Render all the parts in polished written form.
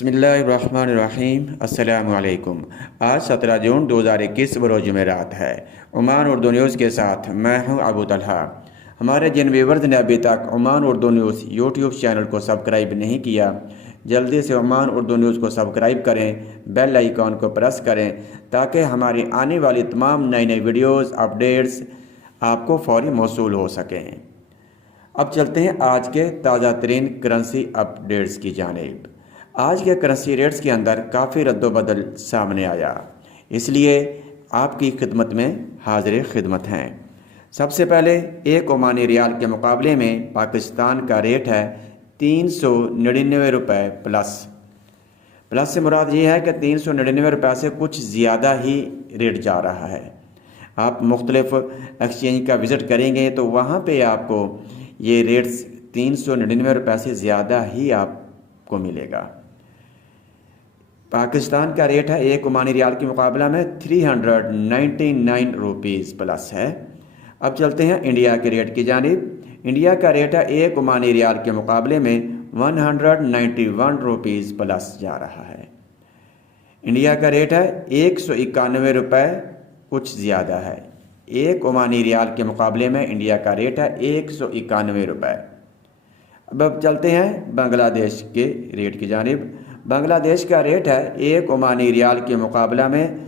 बिस्मिल्लाहिर्रहमानिर्रहीम। अस्सलामु अलैकुम। आज 17 जून 2021 बरोज जुमेरात है। ओमान उर्दू न्यूज़ के साथ मैं हूं अबू तलहा। हमारे जिन व्यूवर्स ने अभी तक Oman Urdu news YouTube channel को सब्सक्राइब नहीं किया, जल्दी से ओमान उर्दू न्यूज़ को सब्सक्राइब करें, बेल आइकॉन को प्रेस करें ताकि हमारी आने वाली तमाम नई नई वीडियोज़ अपडेट्स आपको फौरी मौसूल हो सकें। अब चलते हैं आज के ताज़ा तरीन करेंसी अपडेट्स की जानिब। आज के करेंसी रेट्स के अंदर काफ़ी रद्दोबदल सामने आया, इसलिए आपकी खिदमत में हाजिर खिदमत हैं। सबसे पहले एक ओमानी रियाल के मुकाबले में पाकिस्तान का रेट है 399 रुपये प्लस से मुराद ये है कि 399 रुपये से कुछ ज़्यादा ही रेट जा रहा है। आप मुख्तलिफ एक्सचेंज का विज़िट करेंगे तो वहाँ पे आपको ये रेट्स 399 रुपये से ज़्यादा ही आपको मिलेगा। पाकिस्तान का रेट है एक ओमानी रियाल के मुकाबला में 399 रुपीज़ प्लस है। अब चलते हैं इंडिया के रेट की जानिब। इंडिया का रेट है एक ओमानी रियाल के मुकाबले में 191 रुपीज़ प्लस जा रहा है। इंडिया का रेट है 191 रुपये कुछ ज़्यादा है। एक ओमानी रियाल के मुकाबले में इंडिया का रेट है 191 रुपये। अब चलते हैं बांग्लादेश के रेट की जानिब। बांग्लादेश का रेट है एक ओमानी रियाल के मुकाबला में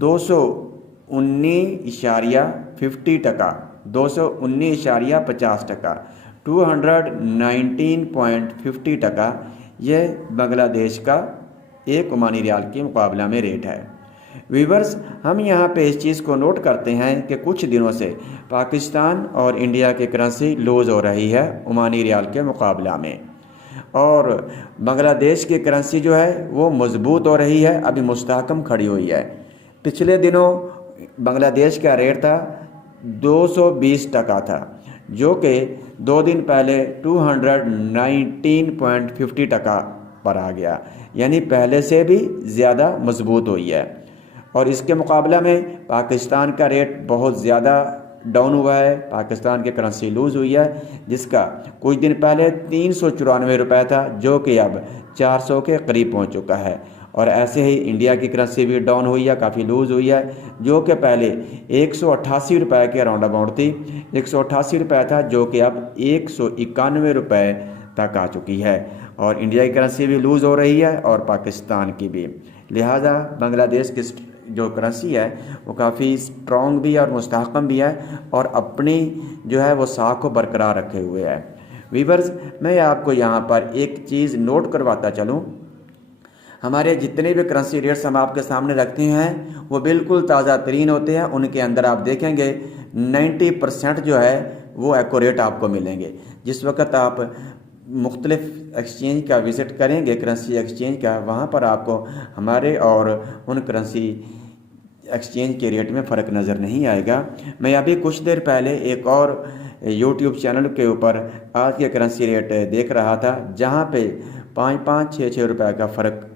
219.50 टका, 219.50 टका, 219.50 टका ये बांग्लादेश का एक ओमानी रियाल के मुकाबला में रेट है। व्यूअर्स, हम यहाँ पे इस चीज़ को नोट करते हैं कि कुछ दिनों से पाकिस्तान और इंडिया की करेंसी लूज़ हो रही है ओमानी रियाल के मुकाबला में, और बांग्लादेश की करेंसी जो है वो मजबूत हो रही है, अभी मुस्तहकम खड़ी हुई है। पिछले दिनों बांग्लादेश का रेट था 220 टका था, जो कि 2 दिन पहले 219.50 टका पर आ गया, यानी पहले से भी ज़्यादा मजबूत हुई है। और इसके मुकाबला में पाकिस्तान का रेट बहुत ज़्यादा डाउन हुआ है। पाकिस्तान की करेंसी लूज़ हुई है, जिसका कुछ दिन पहले 394 रुपये था, जो कि अब 400 के करीब पहुंच चुका है। और ऐसे ही इंडिया की करेंसी भी डाउन हुई है, काफ़ी लूज़ हुई है, जो कि पहले 188 रुपये के राउंड अबाउट थी, 188 रुपये था, जो कि अब 191 रुपये तक आ चुकी है। और इंडिया की करेंसी भी लूज़ हो रही है और पाकिस्तान की भी, लिहाजा बांग्लादेश की जो करेंसी है वो काफ़ी स्ट्रॉन्ग भी है और मुस्तहकम भी है, और अपनी जो है वो साख को बरकरार रखे हुए है। व्यूअर्स, मैं आपको यहाँ पर एक चीज़ नोट करवाता चलूँ। हमारे जितने भी करेंसी रेट्स हम आपके सामने रखते हैं वो बिल्कुल ताज़ा तरीन होते हैं। उनके अंदर आप देखेंगे 90% जो है वो एक्यूरेट आपको मिलेंगे। जिस वक्त आप मुख्तलिफ एक्सचेंज का विज़िट करेंगे, करेंसी एक्सचेंज का, वहाँ पर आपको हमारे और उन करेंसी एक्सचेंज के रेट में फ़र्क नज़र नहीं आएगा। मैं अभी कुछ देर पहले एक और यूट्यूब चैनल के ऊपर आज के करेंसी रेट देख रहा था, जहाँ पे 5-5, 6-6 रुपये का फ़र्क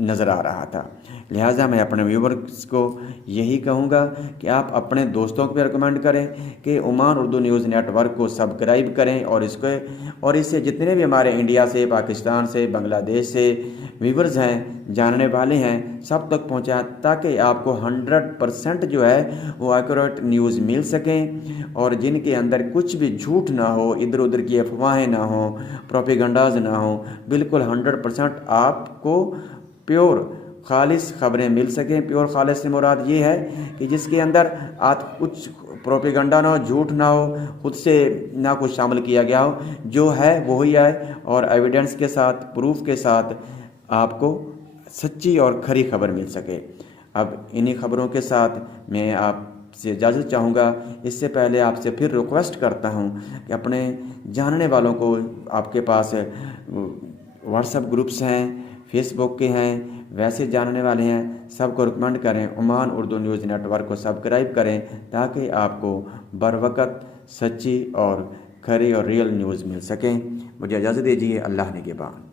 नज़र आ रहा था। लिहाजा मैं अपने व्यूवर्स को यही कहूँगा कि आप अपने दोस्तों को भी रिकमेंड करें कि ओमान उर्दू न्यूज़ नेटवर्क को सब्सक्राइब करें, और इससे जितने भी हमारे इंडिया से, पाकिस्तान से, बांग्लादेश से व्यूवर्स हैं, जानने वाले हैं, सब तक पहुँचाएं ताकि आपको 100% जो है वो एक्यूरेट न्यूज़ मिल सकें, और जिनके अंदर कुछ भी झूठ ना हो, इधर उधर की अफवाहें ना हो, प्रोपेगेंडाज ना हो, बिल्कुल 100% आपको प्योर खालिस खबरें मिल सकें। प्योर खालिस से मुराद ये है कि जिसके अंदर कुछ प्रोपेगेंडा ना हो, झूठ ना हो, खुद से ना कुछ शामिल किया गया हो, जो है वही है, और एविडेंस के साथ, प्रूफ के साथ आपको सच्ची और खरी खबर मिल सके। अब इन्हीं खबरों के साथ मैं आपसे इजाज़त चाहूँगा। इससे पहले आपसे फिर रिक्वेस्ट करता हूँ कि अपने जानने वालों को, आपके पास व्हाट्सएप ग्रुप्स हैं, फेसबुक के हैं, वैसे जानने वाले हैं, सबको रिकमेंड करें, ओमान उर्दू न्यूज़ नेटवर्क को सब्सक्राइब करें ताकि आपको बर वक्त सच्ची और खरी और रियल न्यूज़ मिल सकें। मुझे इजाज़त दीजिए। अल्लाह निगहबान।